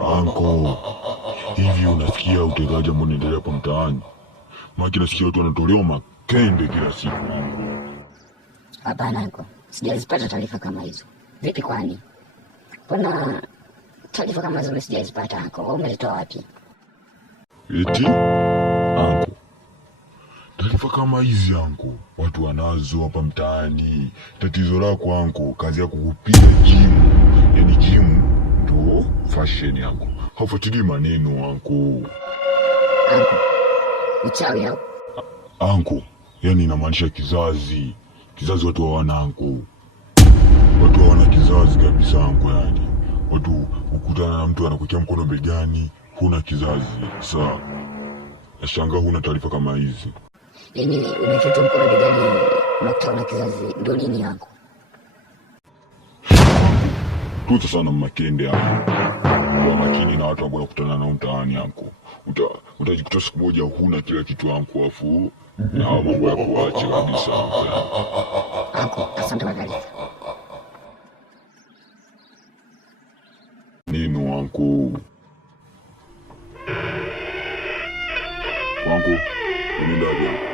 Anko, hivi unasikia utekaji ambao unaendelea hapa mtaani? Maana nasikia watu wanatolewa makende kila siku. Hapana anko, sijazipata taarifa kama hizo. Vipi kwani? Kuna taarifa kama hizo sijazipata anko. Wewe umezitoa wapi? Eti? Anko, taarifa kama hizi anko, watu wanazo hapa mtaani. Tatizo lako anko, kazi yako kupiga gym. Yaani gym ndo fashion yangu. Haufuatilii maneno anko. Anko, uchawi au? Anko, yani inamaanisha kizazi. Kizazi watu hawana anko. Watu hawana kizazi kabisa anko yani. Watu ukutana na mtu anakuwekea mkono begani, huna kizazi. Sawa. Nashangaa huna taarifa kama hizi. Yaani umefuta mkono begani unakuta una kizazi ndio nini anko? Tuta sana makende hapo. Kwa makini na watu ambao unakutana nao mtaani anko. Utajikuta siku moja huna kila kitu anko, afu na mambo ya kuacha kabisa anko. Asante kwa taarifa. Nino anko. Anko, unaenda wapi?